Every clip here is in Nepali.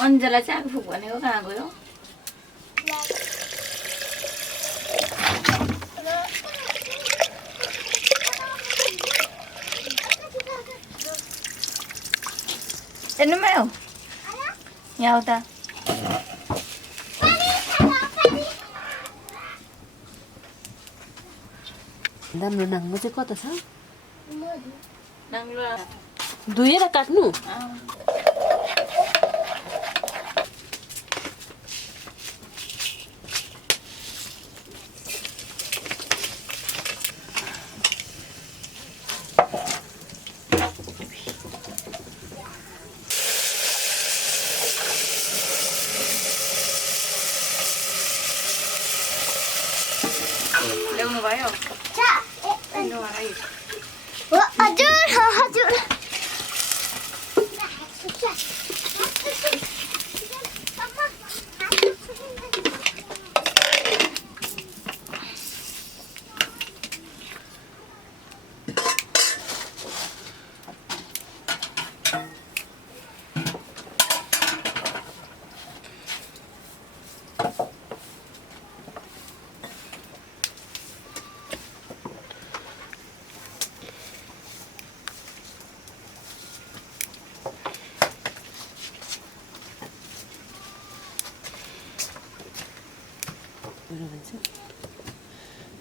अन्जला चाहिँ आफू भनेको कहाँ गयो हेर्नुमै हो यहाँ उता राम्रो नाङ्गो चाहिँ कता छ नाङ्लो धोएर काट्नु ल्याउनु भयो हजुर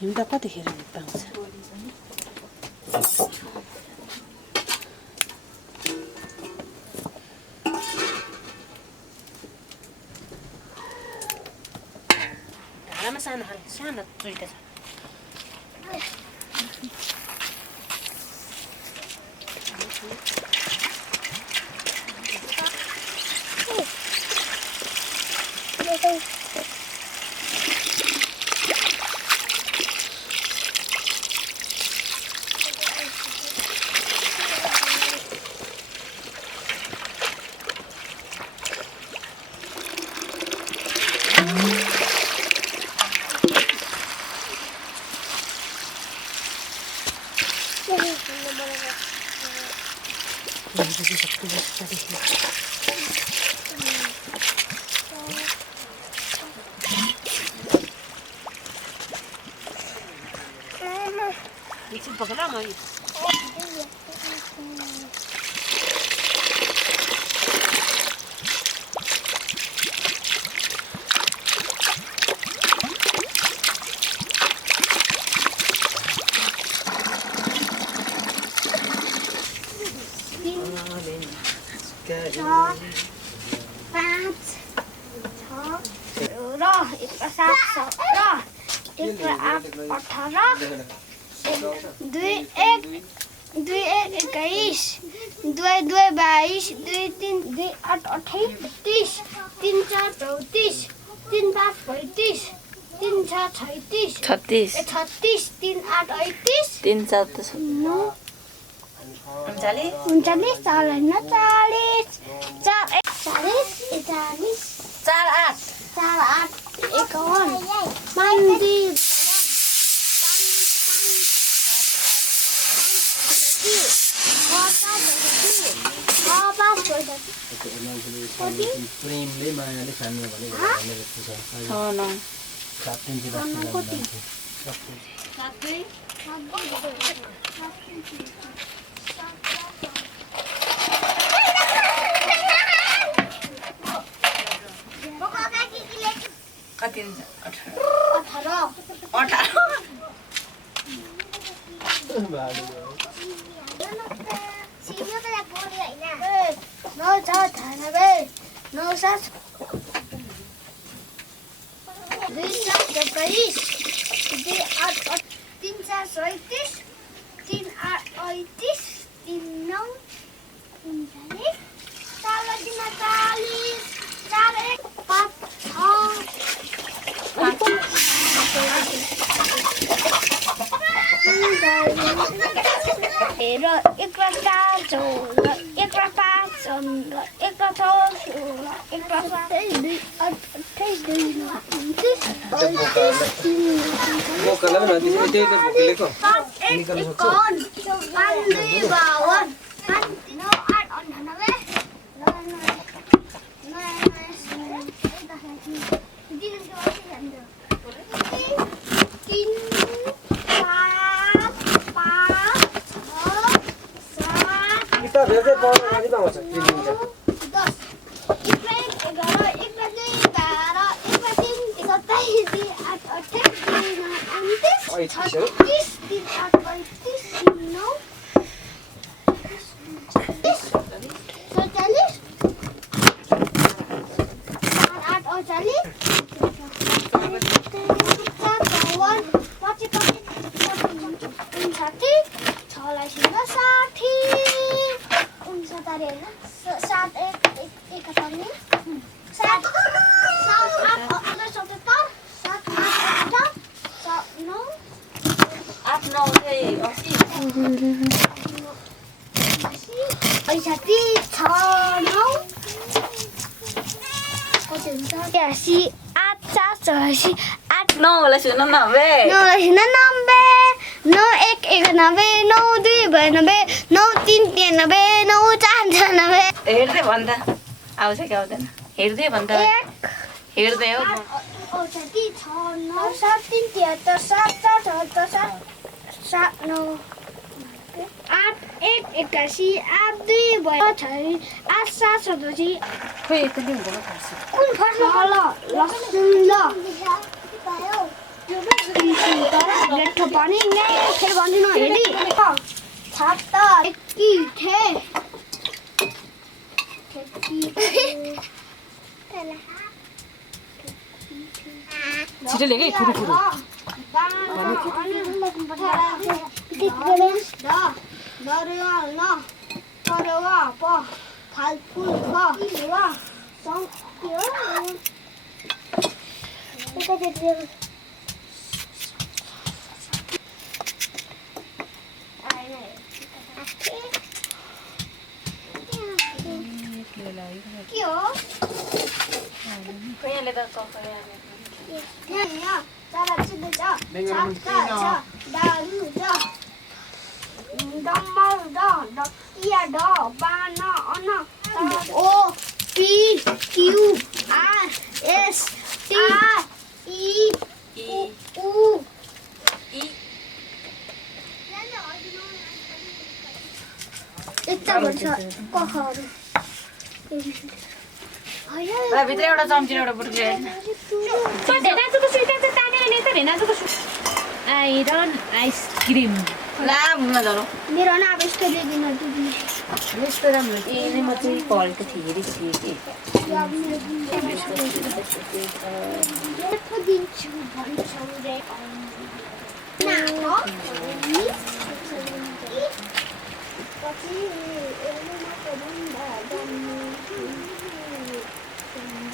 हिउँदा कतिखेर पाउँछ ढाडामा सानो सानो चुइटा छ प्रेमले मायाले छान्ने भनेको कति हुन्छ 18 र एक र चार छ र एक र पाँच छन् र एक र छ छ र एक र सात 28 बोकालाई पनि नदिने त्यही त भोकेलेको किताब हेर्दै पढ्नु पनि पाउँछ किनिन्छ होला सुन न बे 9 1 91 9 2 92 9 3 93 9 4 96 हेर्दै भन्दा आउँछ कि आउँदैन हेर्दै भन्दा हेर्दै हो 8 1 81 8 2 भयो 8 7 27 खोइ यति नै हुँदैन फर्सी कुन फर्स्ट होला लसुन ल लेठो पनि नै फेरि भन्दिनु हेरी छाता एकी थे छिटो लेखे फुरु के हो कहिले त कफे यहाँ चरा चिल्दैछ छाप्का छ दारु छ डम्मल डकिया बान N O P Q R S T ई उ यता भन्छ कखहरू भित्र एउटा चम्ची एउटा बुर्के आइरन आइसक्रिम ला मुना धरो मेरो न अब यस्तो ल्याइदिन दुधी यस्तो राम्रो यिनै म चाहिँ कलको थिएँ हेरेको थिएँ कि दिन्छु भन्छौ रे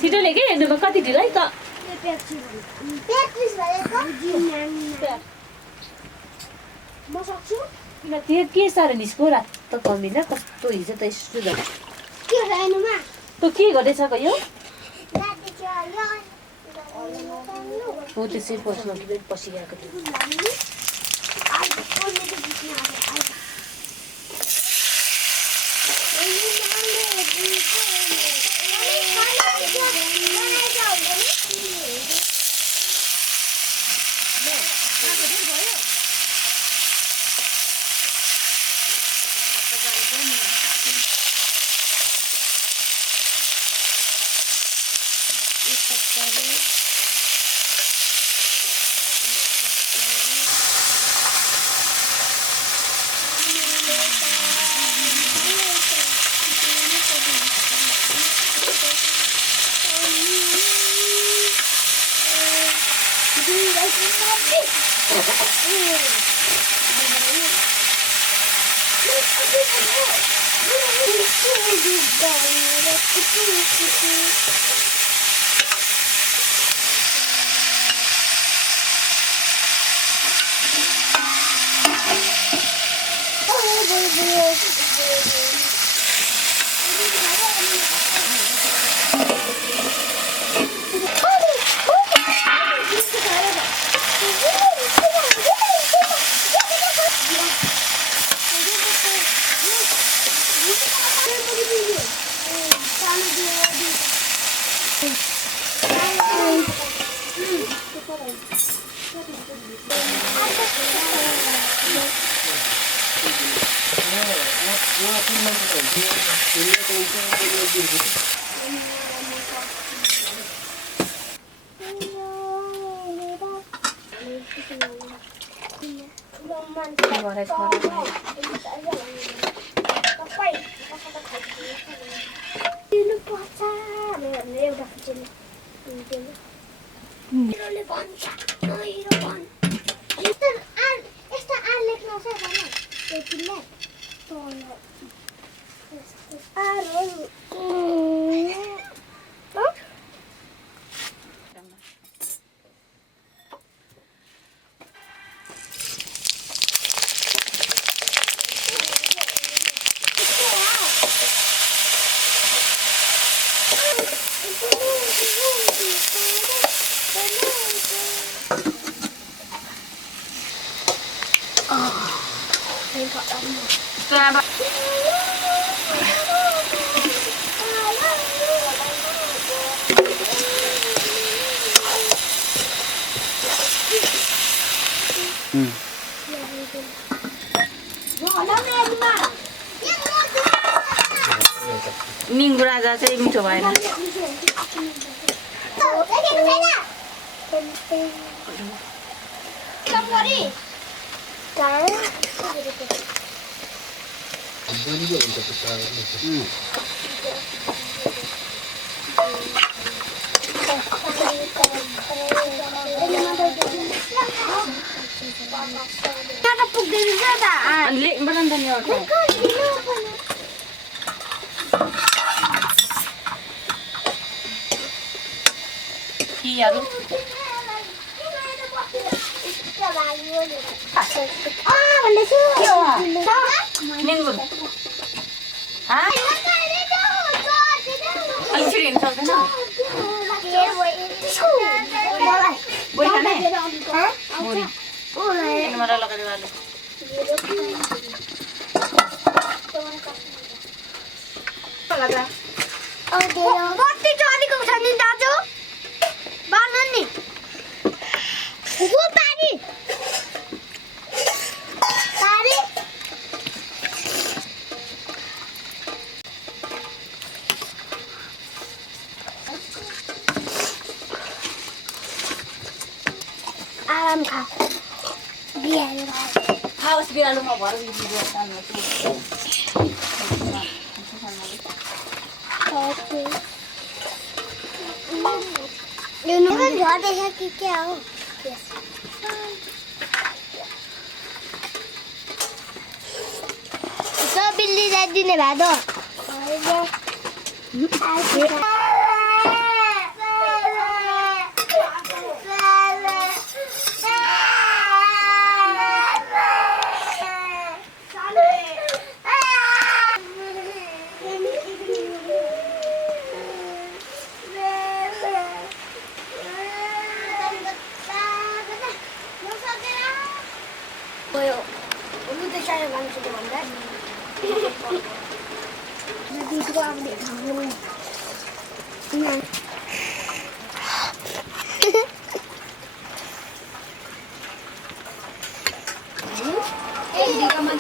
छिटो लेखे हेर्नुमा कति ढिलो है त म सक्छु त्यो के साह्रो निस्को रात त कमिन कस्तो हिजो त यस्तो झन् के हेर्नुमा तँ के गर्दैछ यो हो त्यो सेट पर्समा पसिरहेको थियो भरे छोरा निङ्गु राजा चाहिँ मिठो भएन निङ्गु छिरी हिँड्नु सक्दैन बुढी खाने बुढी मलाई लगाएर आलु बत्ती चलेको छ नि दाजु बाल्नु नि पानी पानी आराम खा बिहान खाओस् बिरालोमा भर झर्दैछ कि क्या हो बिल्ली जाइदिने भादो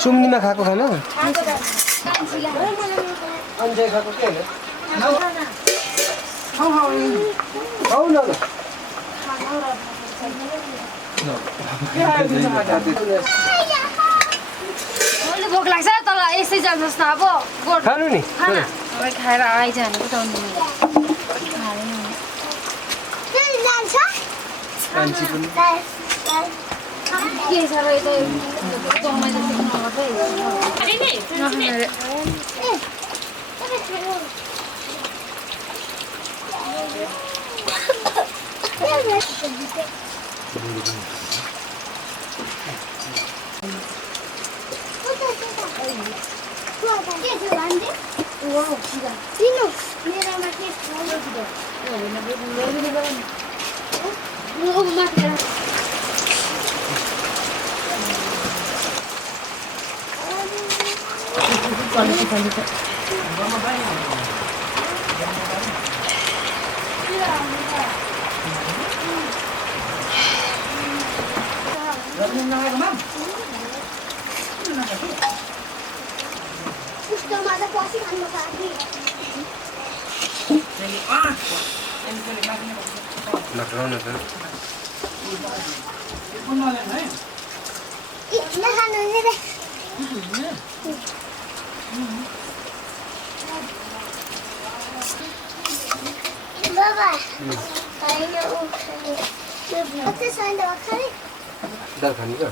चुम्नीमा खाएको खाना अन्जे खाएको के होइन भोक लाग्छ तल यसै जानुहोस् न अब खानु नि खाएर आइज भने बताउनु के छ र यता पुस्तकमा त पसिखानु पर्ने नखाउन त नखानु नि रे बाबा होइन उखाने कति छैन खाने दाल खाने त